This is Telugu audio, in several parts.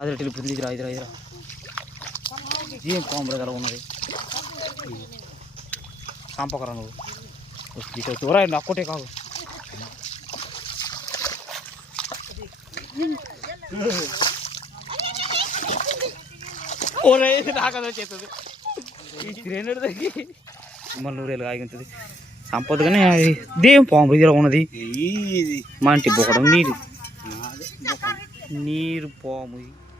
అది రెట్టి ఇప్పుడు ఇదిరా ఇదిరా ఇదిరా. ఏం పాము ఎలా ఉన్నది? సాంపకరా నువ్వు ఇటు దూరా అక్కోటే కాదు. ఓరే నాకదా చేస్తుంది ఈ గ్రేనర్ దగ్గర మళ్ళీ నూరేళ్ళు ఆగింటుంది సంపదగానే దేం పాము ఇలా ఉన్నది. మా ఇంటి బొకడం నీరు. నీరు పాము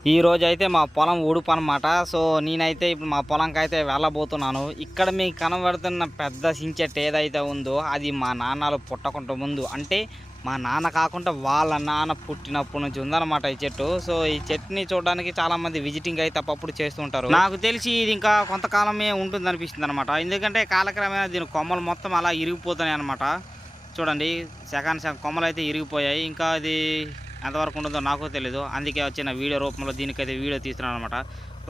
ఈరోజు ఈ అయితే మా పొలం ఊడుపు అనమాట సో నేనైతే ఇప్పుడు మా పొలంకి అయితే వెళ్ళబోతున్నాను. ఇక్కడ మీకు కనబడుతున్న పెద్ద సించెట్ ఏదైతే ఉందో అది మా నాన్నలు పుట్టకుండా ముందు. అంటే మా నాన్న కాకుండా వాళ్ళ నాన్న పుట్టినప్పటి నుంచి ఉందన్నమాట ఈ చెట్టు. సో ఈ చెట్టుని చూడడానికి చాలా మంది విజిటింగ్ అయితే అప్పుడు చేస్తుంటారు నాకు తెలిసి ఇది ఇంకా కొంతకాలమే ఉంటుంది అనిపిస్తుంది అనమాట ఎందుకంటే కాలక్రమేణా దీని కొమ్మలు మొత్తం అలా ఇరిగిపోతున్నాయి అనమాట చూడండి సెకండ్ సెకండ్ కొమ్మలు అయితే ఇరిగిపోయాయి. ఇంకా అది ఎంతవరకు ఉంటుందో నాకు తెలీదు. అందుకే వచ్చిన వీడియో రూపంలో దీనికైతే వీడియో తీస్తున్నాను అనమాట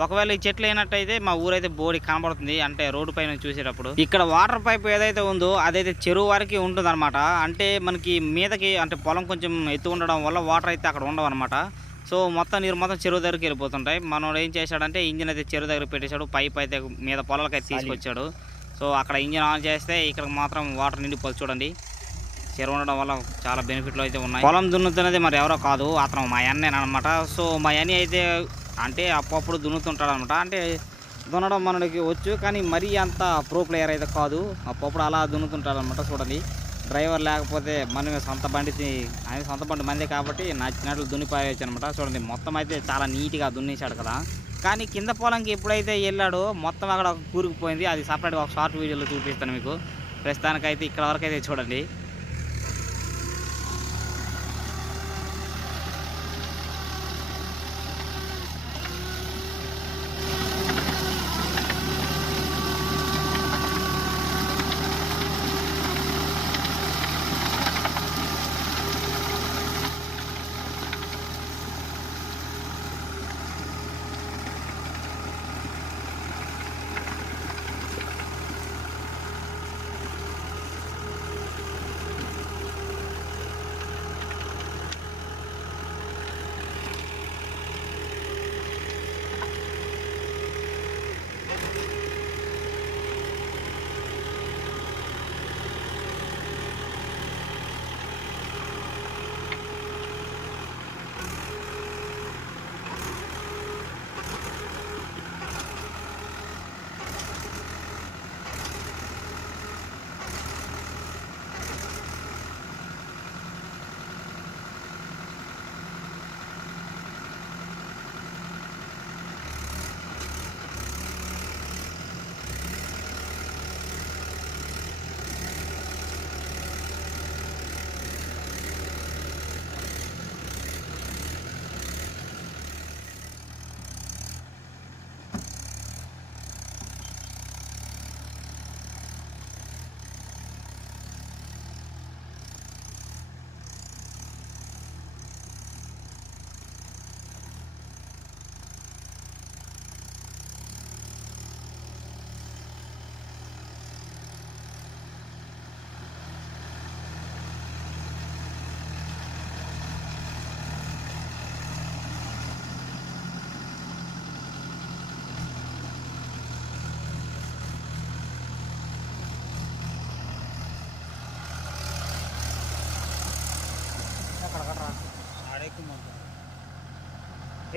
ఒకవేళ ఈ చెట్లు అయినట్టయితే మా ఊరైతే బోడి కనబడుతుంది. అంటే రోడ్డు పైన చూసేటప్పుడు. ఇక్కడ వాటర్ పైప్ ఏదైతే ఉందో అదైతే చెరువు వరకు ఉంటుంది అనమాట అంటే మనకి మీదకి అంటే పొలం కొంచెం ఎత్తు ఉండడం వల్ల వాటర్ అయితే అక్కడ ఉండవు అనమాట సో మొత్తం నీరు మొత్తం చెరువు దగ్గరికి వెళ్ళిపోతుంటాయి. మనోడు ఏం చేశాడంటే ఇంజిన్ అయితే చెరువు దగ్గర పెట్టేశాడు. పైప్ అయితే మీద పొలాలకి అయితే తీసుకొచ్చాడు. సో అక్కడ ఇంజిన్ ఆన్ చేస్తే ఇక్కడ మాత్రం వాటర్ నిండిపోతుంది చూడండి. చెరువు ఉండడం వల్ల చాలా బెనిఫిట్లు అయితే ఉన్నాయి. పొలం దున్నుతున్నది మరి ఎవరో కాదు అతను మా అన్నే అనమాట సో మా అన్ని అయితే అంటే అప్పుడప్పుడు దున్నుతుంటాడు అనమాట అంటే దున్నడం మనకి వచ్చు కానీ మరీ అంత ప్రో ప్లేయర్ అయితే కాదు. అప్పుడప్పుడు అలా దున్నుతుంటాడు అనమాట చూడండి. డ్రైవర్ లేకపోతే మనమే సొంత బండి ఆయన సొంత బండి మందే కాబట్టి నచ్చినట్లు దున్నిపోయచ్చు అనమాట చూడండి మొత్తం అయితే చాలా నీట్గా దున్నేశాడు కదా. కానీ కింద పొలంకి ఎప్పుడైతే వెళ్ళాడో మొత్తం అక్కడ కూరుకుపోయింది. అది సపరేట్గా ఒక షార్ట్ వీడియోలో చూపిస్తాను మీకు. ప్రస్తుతానికైతే ఇక్కడ వరకు అయితే చూడండి.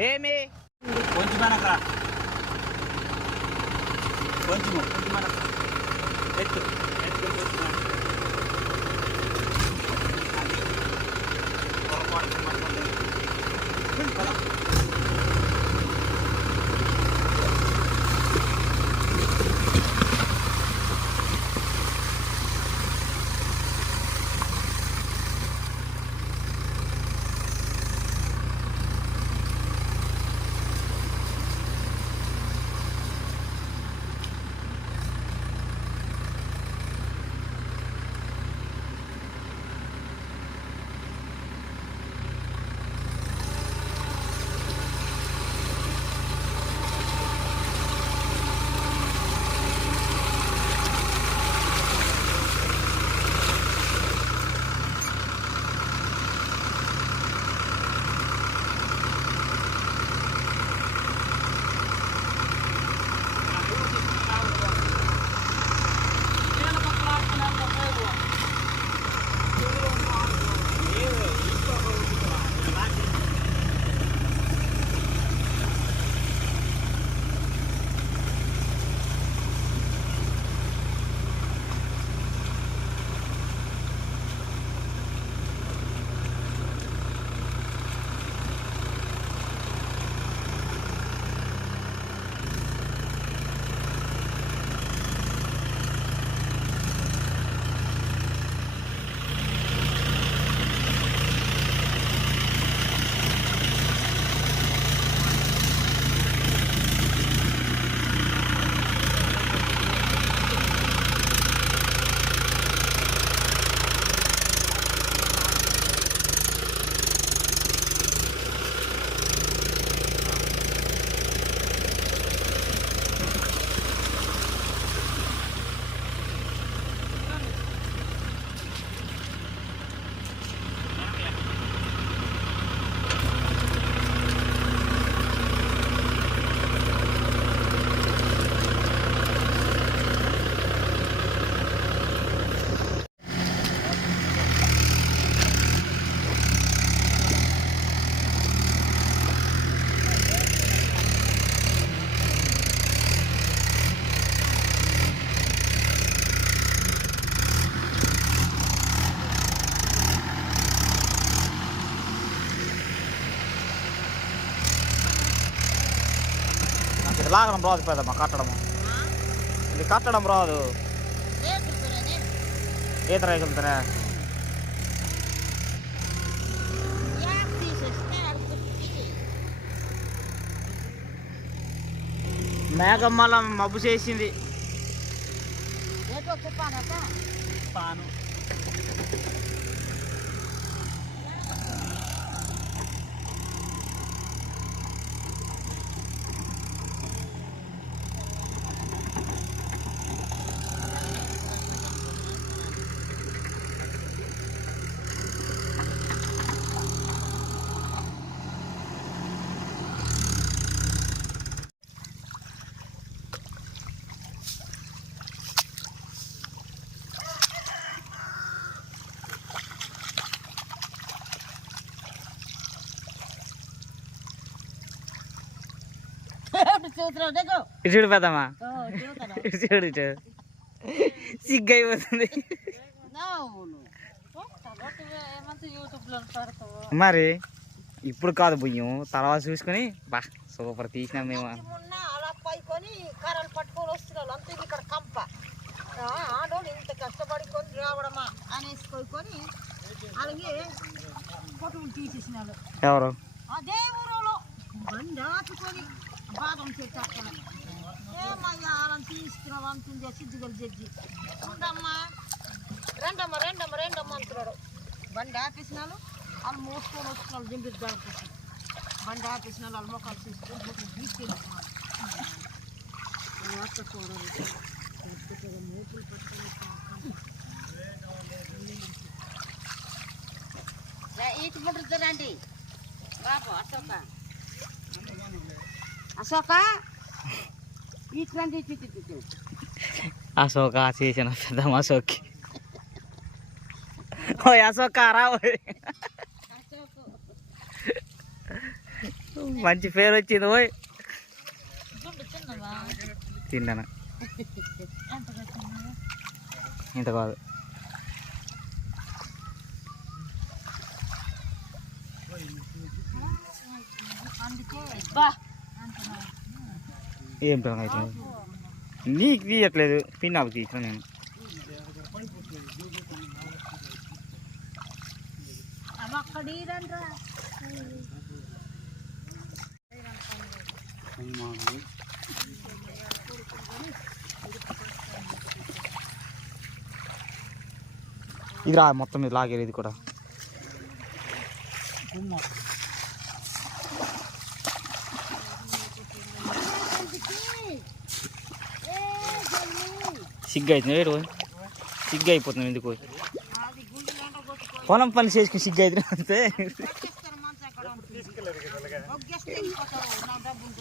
ఏమి? కొంచెం వెనక కొంచెం కొంచెం వెనక ఎత్తు ఎత్తు కొంచెం వెనక. అది. పొరపాటు లాగడం రాదు పెద్దమ్మ కట్టడం. ఇది కట్టడం రాదు. ఈత రైతులతోనే మేఘం మళ్ళా మబ్బు చేసింది. ఇటు చూడు పెద్దమ్మా ఇటు చూడు ఇటు సిగ్గు అయిపోతుంది మరి ఇప్పుడు కాదు బుయ్యం తర్వాత చూసుకొని బా సూపర్ తీసినాం మేము. అలా పైకొని కర్రలు పట్టుకొని వస్తున్నారు అంతే ఇక్కడ కంప. ఆడోళ్ళు ఇంత కష్టపడుకొని రావడమా అనేసి పోయి అలాగే ఫోటోలు తీసేసినాడు ఎవరు? అదే ఊరిలో బండి ఆపుకొని బాదం చేసేస్తాను ఏమయ్యా అలా తీసుకురావు అంటుంది సిద్ధిగల జడ్జి. ఉండమ్మా రెండమ్మ రెండమ్మ రెండమ్మ అంటున్నాడు. బండి ఆపేసినాను వాళ్ళు మోసుకొని వస్తున్నాను దింపి దానికి బండి ఆపేసిన వాళ్ళు మొక్కలు తీసుకొని ఫోటోలు తీసుకెళ్ళిస్తున్నారు వస్త చూడాలి మోపులు ఈటి ముట్టుతారండి బాబు అశోక అశోక ఇట్లాంటి ఇటు ఇటు ఇటు అశోక చేసిన పెద్దమ్మ అశోక్కి ఓ అశోక రా ఓయ్. మంచి పేరు వచ్చింది ఓయ్ గుండు చిన్నవా తిన్నాను ఎంతగా చిన్నవా ఇంత కాదు అందుకే బా ఏం పిల్లలు అయితే? నీకు తీయట్లేదు పిన్నాకు తీసిన నేను. ఇది రా మొత్తం ఇది లాగేది కూడా. సిగ్గు అవుతుంది రోజు సిగ్గు అయిపోతుంది ఎందుకు పోయి పొలం పని చేసుకుని సిగ్గు అవుతుంది అంతే. ఒగ్గేస్తారు మంచి డబ్బులు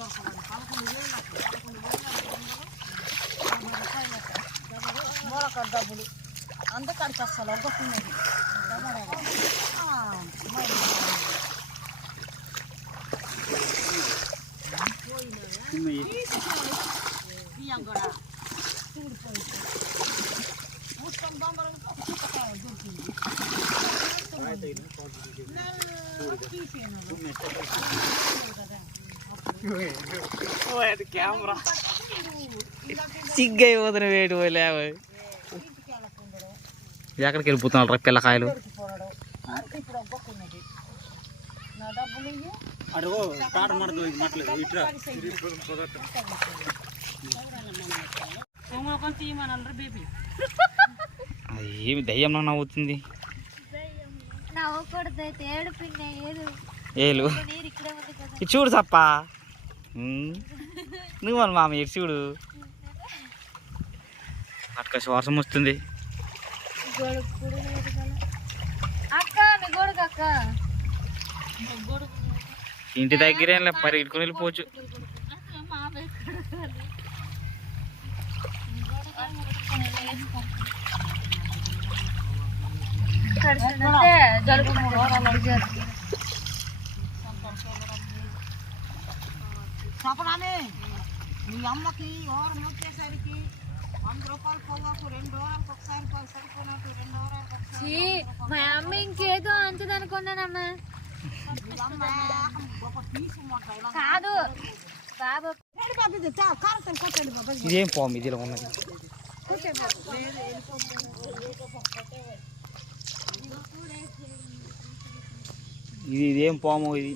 కెమెరా సిగ్గు అయిపోతుంది వేడి పోయి లేవ ఎక్కడికి వెళ్ళిపోతున్నారు రా పిల్లకాయలు. అడుగు కాట మడదు మట్లేదు ఇట్లా సోమలో కొంచెం తీయమన్నారు బేబీ ఏమి దయ్యం నవ్వుతుంది? ఏడుపిండి ఏడు ఏలు. చూడు తప్ప నువ్వు వాళ్ళ మామ ఇటు చూడు. అక్కడ శ్వాసం వస్తుంది. అక్క అక్క. ఇంటి దగ్గరే పరిగెట్టుకుని వెళ్ళిపోవచ్చు. తడిసినట్టే జలుబు మూడు వారాలు జలుబు చెప్పరానే మీ అమ్మకి ఎవరు వచ్చేసరికి వంద రూపాయలు పోవాకు రెండు వారాలకు ఒకసారి పోయి సరిపోయినట్టు రెండు వారాలకు ఒకసారి మా అమ్మ ఇంకేదో అంతది అనుకున్నానమ్మా. కాదు బాబు. ఇది పాము? ఇదిలో ఉన్నది. ఇది ఇదేం పాము ఇది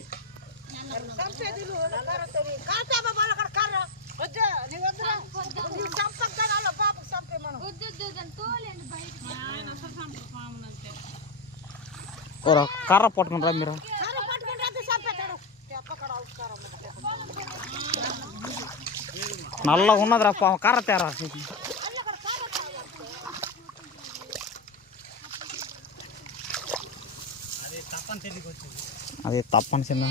బాబు, కర్ర. పట్టుకుంటారా మీరు నల్లగా ఉన్నదిరా పాము కర్ర తేరా అది తప్పని తెలియకి వచ్చింది అదే తప్పని చిన్న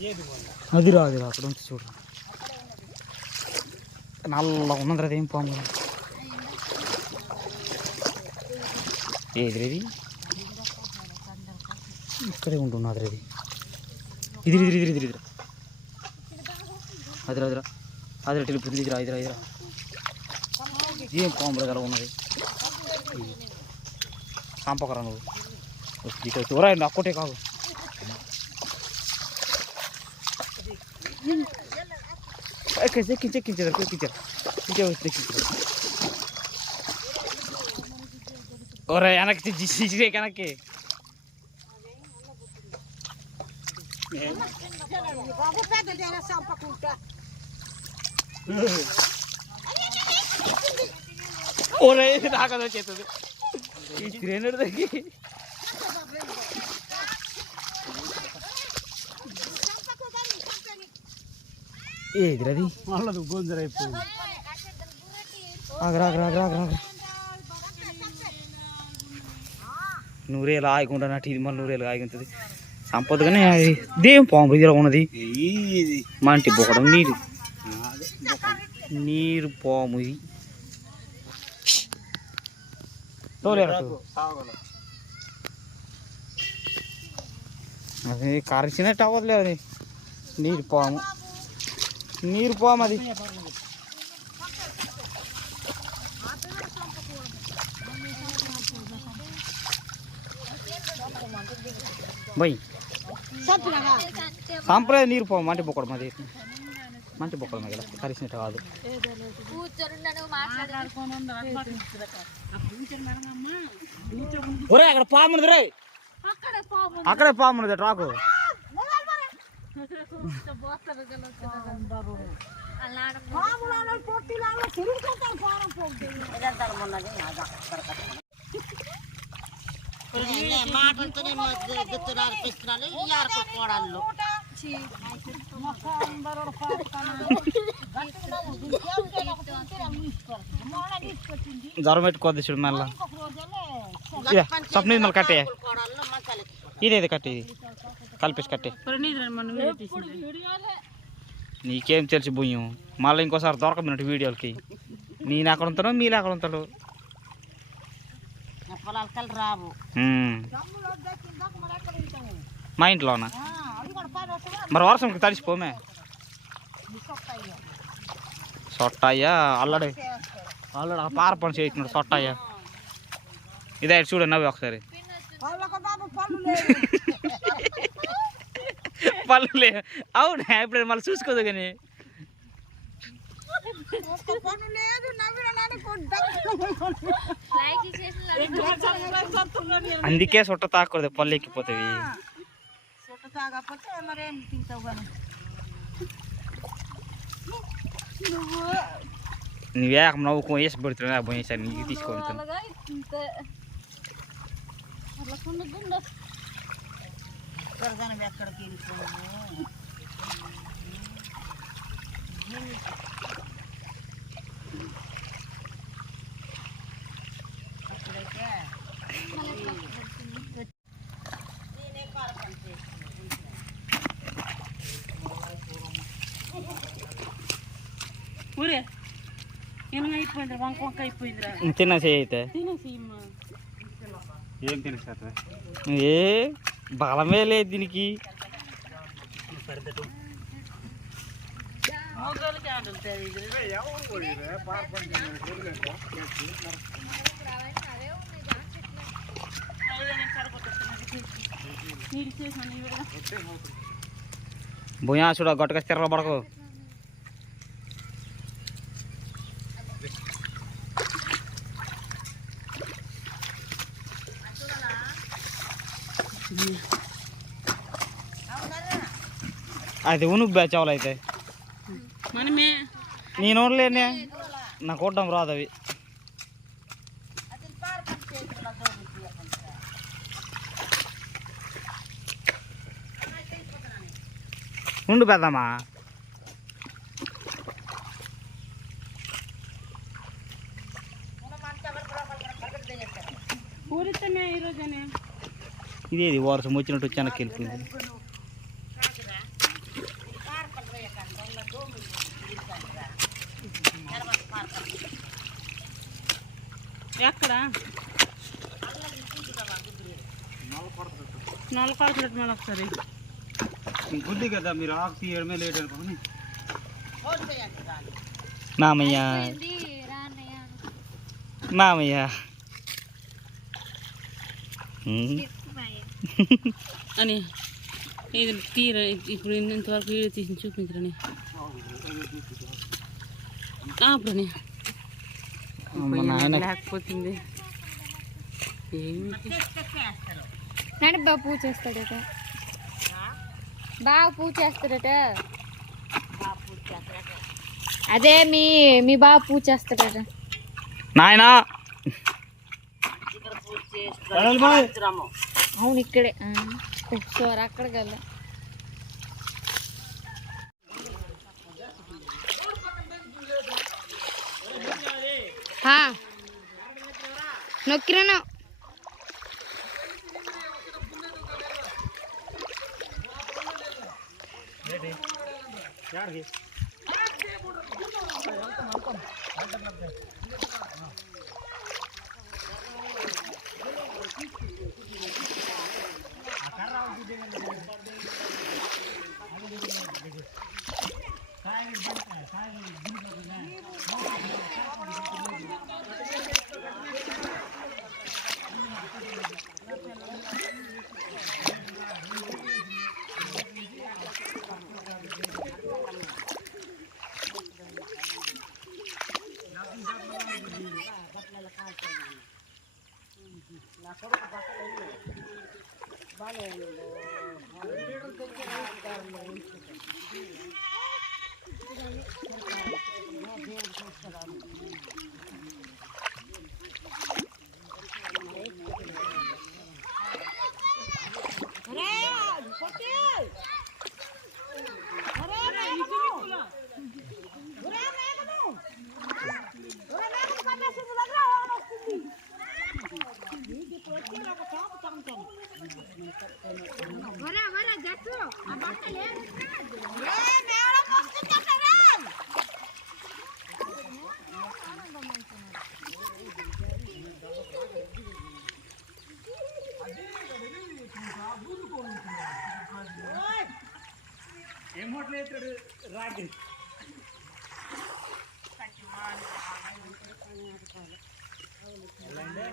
ఏది పోలే అదిరా అదిరా అక్కడ ఉంది చూడు నల్లగా ఉన్నదిరా అదేం పాము ఏది ఇది ఇక్కడే ఉంటున్నది ఇది ఇది ఇది ఇది ఇది అదిరా అదిరా అదిరా టెలిపి ఇదిరా ఇదిరా ఇదిరా ఏం పాము బ్రదర్ ఉన్నది చంపకరా నువ్వు ఇటు చూరా అక్కోటే కాదు ఎక్కించి ఎక్కించి ఎక్కించారు ఎక్కించారు ఎక్కించారు ఎక్కించారు ఒరే వెనక్కి జిసి వెనక్కి ఒరే నాకు అదే వచ్చేస్తుంది ఈ ట్రైనర్ దగ్గర ఏది అది? వాళ్ళది గొంజర అయిపోయింది. ఆగరా ఆగరా ఆగరా ఆగరా ఆగరా. నూరేళ్ళు ఆగుంటా నటు ఇది మళ్ళీ నూరేళ్ళు ఆగుంటుంది. సంపద కానీ దేం పాము ఇదిలో ఉన్నది. మా ఇంటి పోకడం నీరు. నీరు పాము ఇది. అది కరిచినట్టు అవ్వదులే అది. నీరు పాము. నీరు పాము అది బై చంపినావా? సాంప్రదాయ నీరు పాము మంటి బొక్కడం అది మంచి బొక్కడం అది కరిచినట్టు కాదు కూర్చొని నువ్వు మాట్లాడాలి ఒరే అక్కడ పాము ఉన్నది రే అక్కడ పాము అక్కడే పాము ఉన్నది ట్రాకు అలా పాములాలో, పొట్టిలాలో తిరుగుతుంటారు పానం కోడళ్ళు జ్వరం పెట్టుకోద్ది చూడు మళ్ళా. ఇదే స్వప్న మళ్ళీ కట్టే ఇదేది కట్టే ఇది కలిపేసి కట్టే. నీకేం తెలిసి భూయం మళ్ళీ ఇంకోసారి దొరకమినట్టు వీడియోలకి. నేను అక్కడ ఉంటాను మీరు అక్కడ ఉంటాడు. మా ఇంట్లోనా? మరి వర్షంకి తడిసిపోమే. సొట్టయ్యా. అల్లడే. అల్లడు ఆ పార పని చేస్తున్నాడు సొట్టయ్యా. ఇదే ఇటు చూడు నవ్వి ఒకసారి. వాళ్ళకు బాబు పళ్ళు లేదు పళ్ళు లే అవునా ఇప్పుడు మళ్ళీ చూసుకోదు కానీ ఒక్క పన్ను లేదు నవ్విన లైక్ చేసిన అందుకే సొట్ట తాకూడదు పళ్ళు ఎక్కిపోతాయి చుట్ట తాగకపోతే మరేం తింటావు కానీ నువ్వే నవ్వుకో వేసి పెడుతున్నా పోయేసారి నీకు తీసుకోవాలి కొనుక్కుందా త్వరగానే ఎక్కడికి వెళ్ళిపోయాము అప్పుడైతే నేనే కార పని చేస్తున్నాను ఊరే ఏమైనా అయిపోయింది? వంక వంక అయిపోయిందిరా. తిన్నా చేయి అయితే. తినేసి ఇమ్మ. ఏం తినేస్తారు ఏ? బలమే లేదు దీనికి. భూయా చూడ గొట్టగా తిరగ పడకు అయితే ఉనుకు బేచావులు అయితే. మనమే. నేను ఓడలేనే. నాకు కొట్టడం రాదు అవి. ఉండు పెద్దమ్మా. ఇదేది వర్షం వచ్చినట్టు వచ్చానకి వెళ్ళిపోయింది. ఎక్కడ నల్ల కాల్చినట్టు మళ్ళీ ఒకసారి. గుడ్డి కదా మీరు ఆకు తీయడమే లేట్ అనుకోని మామయ్య. మామయ్య. ఉమ్. అని ఇది తీర ఇప్పుడు ఇంతవరకు వీడియో తీసి చూపించరని అప్పుడని అమ్మ నాయన లేకపోతుంది. ఏమి నాన్న బాగా పూజ చేస్తాడట. బాగా పూజ చేస్తాడట. అదే మీ మీ బాగా పూజ చేస్తాడట. నాయనా. అవును ఇక్కడే. సార్ అక్కడ ಹಾ. ನೊಕ್ಕಿರ milagre. Tá de. Ela ainda é